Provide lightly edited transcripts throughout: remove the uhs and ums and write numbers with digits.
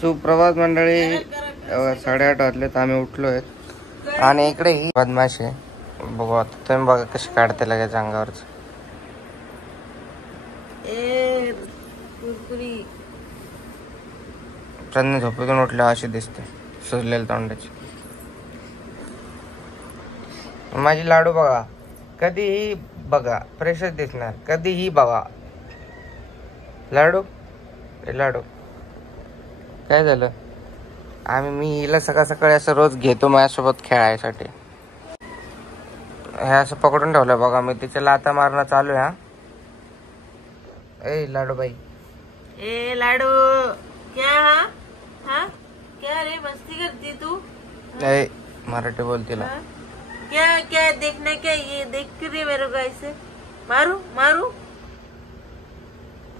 सुप्रभात मंडळी, 8:30 वाजलेत, आम्ही उठलो आहेत आणि इकडे ही बदमाश आहे. बघू आता तुम्ही बघा कशी काढते लगेच अंगावरच. प्रज्ञा झोपेतून उठल्या अशी दिसते, सुजलेल्या तोंडाची. माझी लाडू बघा, कधीही बघा फ्रेशच दिसणार, कधीही बघा. लाडू लाडू काय झालं? मी हिला सकाळ सकाळी असं रोज घेतो माझ्यासोबत खेळायसाठी. हे असं पकडून ठेवलं बघा, मी तिच्या लाता मारणं चालू आहे. ए लाडू बाई, ए लाडू, क्या हा क्या रे मस्ती करती तू? ए मराठी बोल तिला. क्या क्या देखना, क्या ये देख रही मेरे को ऐसे? मारू मारू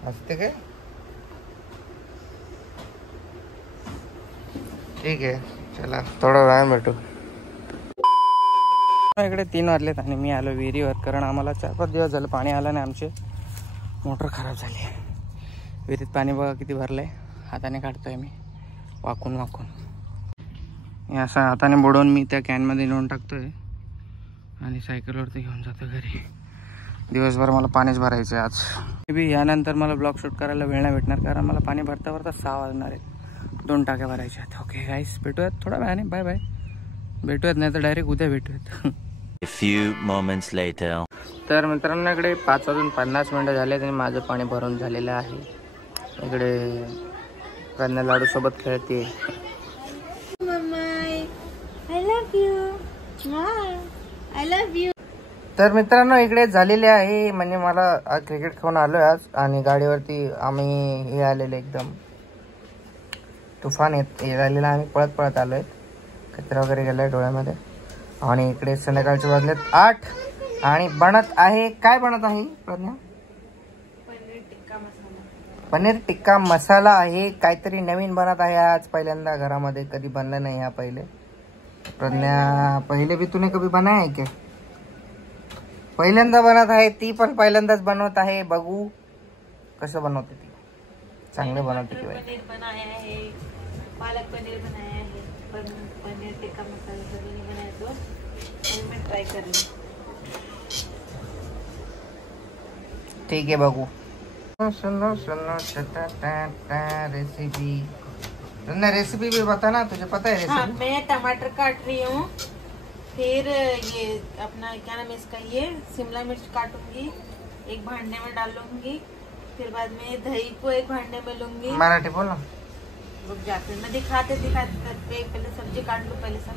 असते काय? ठीक आहे, चला थोडा वेळ भेटू. इकडे 3 वाजलेत आणि मी आलो विहिरीवर, कारण आम्हाला 4-5 दिवस झालं पाणी आलं नाही. आमचे मोटर खराब झाली. विहिरीत पाणी बघा किती भरलंय. हाताने काढतोय मी वाकून वाकून. हे असं हाताने बुडवून मी त्या कॅनमध्ये नेऊन टाकतोय आणि सायकलवरती घेऊन जातो घरी. दिवसभर मला पाणीच भरायचं आहे आज. मे बी यानंतर मला ब्लॉग शूट करायला वेळ नाही भेटणार, कारण मला पाणी भरता भरता 6 वाजणार आहेत. 2 टाक्या भरायच्या आहेत. ओके गाईस, भेटूयात थोडा वेळाने. Bye bye. भेटूयात नाही तर डायरेक्ट उद्या भेटूयात. A few moments later. तर मित्रांनो, इकडे 5:50 झाले आणि माझं पाणी भरून झालेलं आहे. इकडे प्रज्ञा लाडू सोबत खेळते. I love you. तर मित्रांनो, इकडे झालेले आहे, म्हणजे मला क्रिकेट खेळून आलोय आज आणि गाडीवरती आम्ही हे आलेले एकदम तुफान येत झालेला. आम्ही पळत पळत आलोय, कचरा वगैरे गेलाय डोळ्यामध्ये. आणि इकडे संध्याकाळचे वाजलेत 8 आणि बनत आहे. काय बनत आहे प्रज्ञा? पनीर टिक्का मसाला आहे. काहीतरी नवीन बनत आहे आज, पहिल्यांदा घरामध्ये. कधी बनलं नाही हा पहिले. प्रज्ञा, पहिले भी तूने कभी बनाया है क्या? पहिल्यांदा बनत आहे ती, पण पहिल्यांदाच बनवत आहे. बघू कसं बनवते ती. चांगले बनवते ती. पनीर बनाया है, पालक पनीर बनाया है, पनीर टिक्का मसाला कभी नहीं बनाया, तो मैं ट्राई कर लूँ. ठीक है, बघू. सुनो सुनो रेसिपी. रेसिपी भी बता ना, तुझे पता है रेसिपी? हाँ, मैं टमाटर काट रही हूँ, फिर ये अपना क्या नाम है इसका, ये शिमला मिर्च काटूंगी, एक भांडे में डालूंगी, फिर बाद में दही को एक भांडे में लूंगी. मराठी बोल ना. रुक जाते मैं दिखाते पहले सब्जी काट लूँ. पहले सब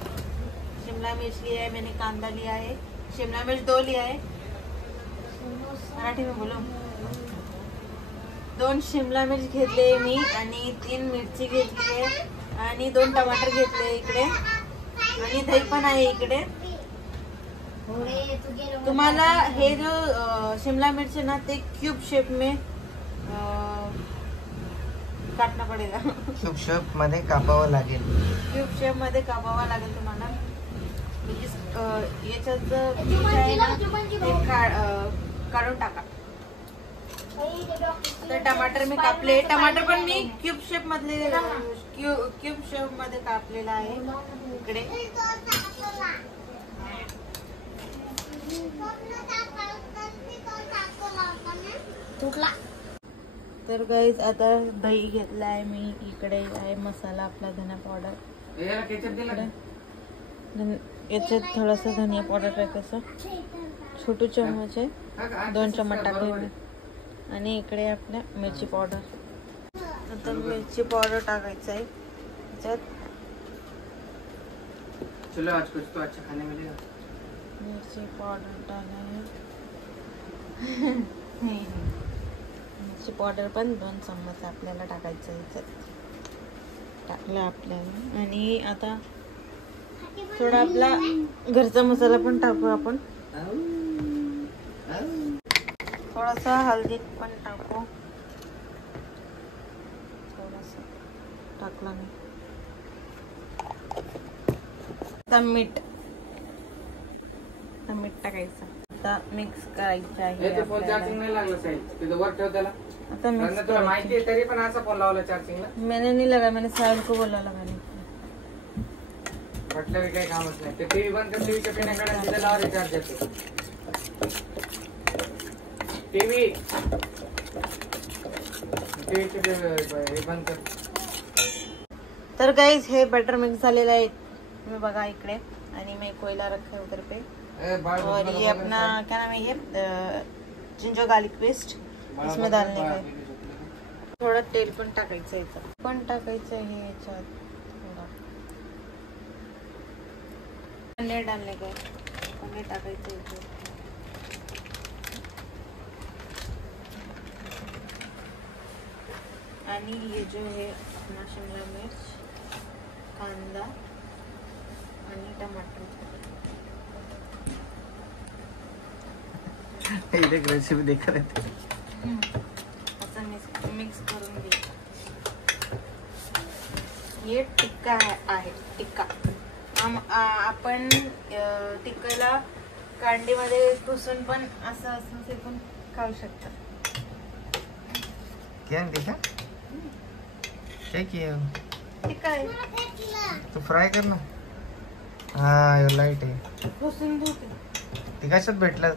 शिमला मिर्च लिया है मैंने, कांदा लिया है, शिमला मिर्च 2 लिया है. मराठी में बोलो. 2 शिमला मिर्च घेतले मी आणि 3 मिरची घेतली आहे आणि 2 टमाटर घेतले इकडे आणि दही पण आहे इकडे. तुम्हाला हे जो शिमला मिर्च है ना, ते क्यूब शेप में काटना पडेगा. क्यूब शेप मध्ये कापावं लागेल. क्यूब शेप मध्ये कापावा लागेल तुम्हाला. याच्यात बीज आहे ना, ते काढून टाका. तर टमाटर मी कापले. टमाटर पण मी क्यूब शेप मध्ये कापलेला आहे इकडे. तर गाईज, आता दही घेतला आहे मी. इकडे आहे मसाला आपला, धना पावडर. याच्यात थोडासा धनिया पावडर टाकायचं. छोटू चम्मच आहे, 2 चम्मच टाकले मी. आणि इकडे आपल्या मिरची पावडर. नंतर मिरची पावडर टाकायचं आहे याच्यात. चलो आज कुछ तो अच्छा खाने मिलेगा. मिरची पावडर टाकायचं. मिरची पावडर पण 2 चम्मच आपल्याला टाकायचं याच्यात. टाकलं आपल्याला. आणि आता थोडा आपला घरचा मसाला पण टाकू आपण. थोडासा हल्दी पण टाकू. थोडासा टाकला मी. आता मीठ टाकायचं. आता मिक्स करायचं आहे. आता मिक्स तुला माहिती आहे तरी पण असा फोन लावला चार्जिंगला. मैंने नहीं लगा, मैंने साहिल को बोला लगाने. म्हटलं काही कामच नाही. ते टीव्ही बंद कर, टीव्हीच्या पिण्याकडे तिथे लावा रिचार्ज येतो. टीव्हीचे हे बंद कर. तर गाइस हे बटर मिक्स झालेलं आहे तुम्ही बघा इकडे. आणि मैं कोयला रखा है उधर पे. और ये अपना क्या नाम है, ये जिंजर गार्लिक पेस्ट इसमें डालने का है. थोडं तेल पण टाकायचं आहे, पण टाकायचं आहे याच्यात. थोडा पनीर डालने का है, पनीर टाकायचं आहे. आणि ये जो है अपना शिमला मिर्च, कांदा आणि टमाटर. एक रेसिपी देख रहे थे. असं मिक्स करून घे. ये टिक्का आहे टिक्का. आपण टिक्काला कांडीमध्ये घुसून पण असं असं ते पण खाऊ शकता. क्या देखा क्या किया टिक्का आहे तो फ्राय कर ना. हा लाईट आहे. घुसून धुते. ते कशात भेटलं.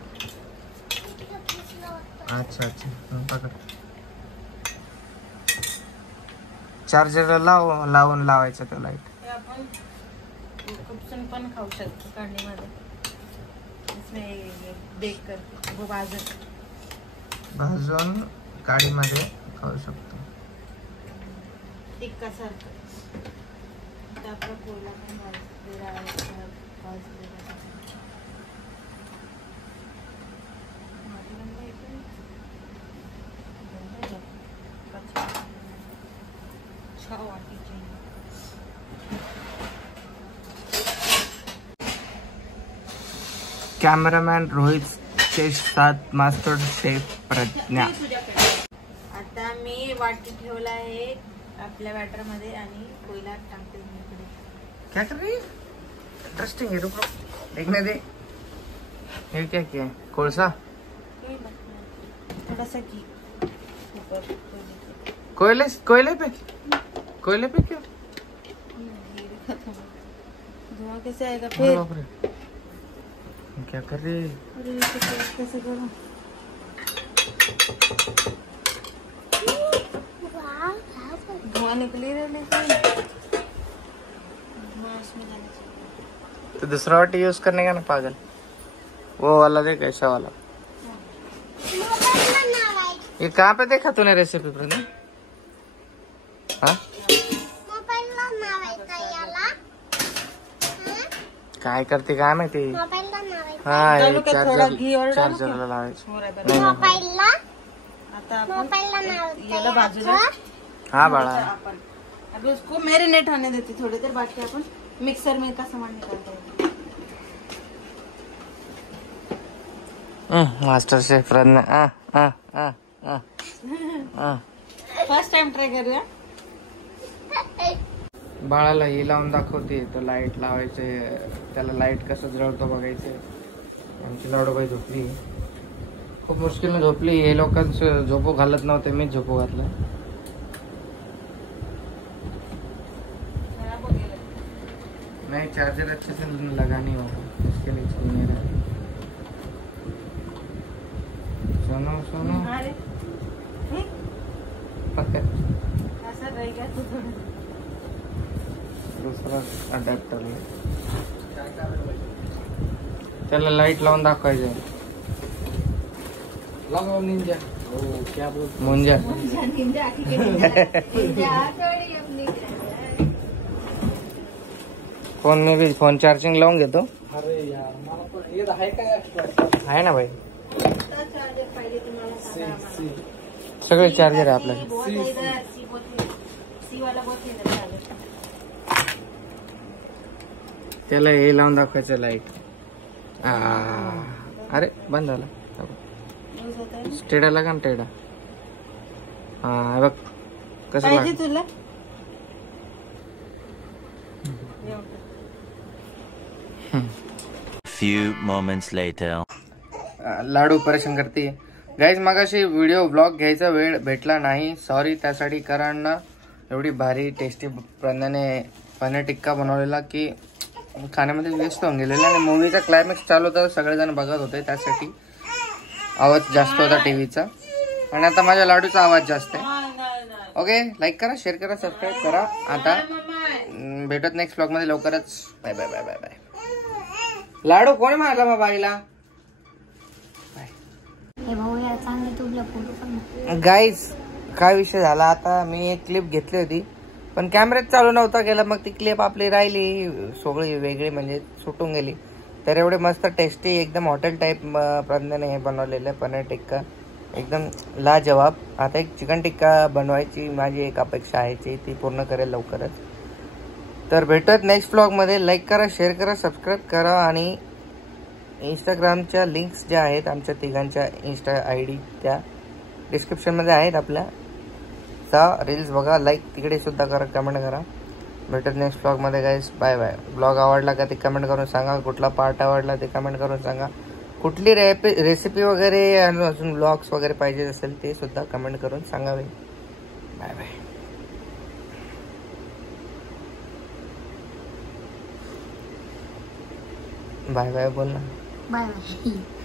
अच्छा अच्छा पकड. चार्जर लावून लावायचं तो लाईट. हे आपण घुसून पण खाऊ शकतो कांडीमध्ये. इसमें बेक करते वो भाजून काडीमध्ये खाऊ शकतो. टिक्का सारखं. आपला कोयला पण भाजलेला आहे. कॅमेरामॅन रोहित चे साथ मास्टर शेफ प्रज्ञा. आता मी वाटी ठेवला आहे आपल्या बॅटर मध्ये आणि कोयला टाकते मी इकडे. क्या कर रही है. इंटरेस्टिंग है. रुक देखने दे. ये क्या किया कोळसा. थोड़ा सा घी ऊपर. कोयले पे क्यों. धुआं कैसे आएगा अरे फिर. बाप रे. क्या कर रही है. अरे कैसे करूं. धुआं निकली रहे लेकिन धुआं उसमें जाना चाहिए. तो दूसरा वाटी यूज करने का ना पागल. वो वाला देख ऐसा वाला. ये कहाँ पे देखा तूने रेसिपी पर. हाँ काय करते काय माहिती. हा चालू कर, थोड़ा घी और डालो. चार्जरला लावायचं. हो रहा है बराबर. आता आपण याला बाजूला. हा बाळा. आपण अभी उसको मैरिनेट होने देते थोड़ी देर. बाकी अपन मिक्सर में का सामान निकालते हैं. Master chef Pragya. First time try करूया. बाळाला हे लावून दाखवते. तर लाईट लावायचे. त्याला लाईट कसं जळतो बघायचे. आमची लाडूबाई झोपली. खूप मुश्किलने झोपली. हे लोकांचं झोपू घालत नव्हते. मीच झोपू घातलं. नहीं चार्जर अच्छे से लगा नहीं होगा इसके लिए चल नहीं रहा. सोनो ऐसा रहेगा तो थोड़ा दुसरा अडॅप्टर त्याला लाईट लावून दाखवायचं. लगाओ निंजा. क्या बोल मुंजा. निंजा ठीक है. निंजा थोड़ी अपनी फोन में भी फोन चार्जिंग लावून घेतो. अरे यार मला पण हे आहे का एक्स्ट्रा. आहे ना भाई. चार्जर पाहिजे तुम्हाला सांगा. सगळे चार्जर आहे आपल्याकडे. सी वाला बहुत इधर चार्जर. त्याला हे लावून दाखवायचं लाईट. अरे बंद झाला. टेडा लागा ना टेडा. हा बघ कसं पाहिजे लाग. तुला. Few moments later. लाडू परेशान करती है. गाईज मगाशी व्हिडिओ ब्लॉग घ्यायचा वेळ भेटला नाही, सॉरी त्यासाठी. कारण एवढी भारी टेस्टी प्रंदाने पनीर टिक्का बनवलेला की खाण्यामध्ये व्यस्त होऊन गेलेला. आणि मूवीचा क्लायमॅक्स चालू होता, सगळेजण बघत होते, त्यासाठी आवाज जास्त होता टीव्हीचा. आणि आता माझ्या लाडूचा आवाज जास्त आहे. ओके, लाईक करा, शेअर करा, सबस्क्राईब करा. आता भेटत नेक्स्ट ब्लॉग मध्ये लवकरच. Bye bye bye bye bye. लाडू कोणी मारला मग बाईला? गाईज काय विषय झाला, आता मी एक क्लिप घेतली होती पण कॅमेऱ्यात चालू नव्हता गेला, मग ती क्लिप आपली राहिली सगळी वेगळी, म्हणजे सुटून गेली. तर एवढे मस्त टेस्टी एकदम हॉटेल टाईप प्रंदाने हे बनवलेलं पनीर टिक्का, एकदम लाजवाब. आता एक चिकन टिक्का बनवायची माझी एक अपेक्षा आहे, ती पूर्ण करेल लवकरच. तर भेटत नेक्स्ट ब्लॉगमध्ये. लाईक करा, शेअर करा, सबस्क्राईब करा. आणि इंस्टाग्रामच्या लिंक्स ज्या आहेत आमच्या तिघांच्या इंस्टा ID त्या डिस्क्रिप्शनमध्ये आहेत आपल्या. रील्स बघा, लाईक तिकडे सुद्धा करा, कमेंट करा. भेटत नेक्स्ट ब्लॉगमध्ये गाईज. Bye bye. ब्लॉग आवडला का ते कमेंट करून सांगा, कुठला पार्ट आवडला ते कमेंट करून सांगा, कुठली रेसिपी वगैरे आणि अजून ब्लॉग्स वगैरे पाहिजे असेल ते सुद्धा कमेंट करून सांगावे. Bye bye. बाय बाय बोल ना. Bye bye.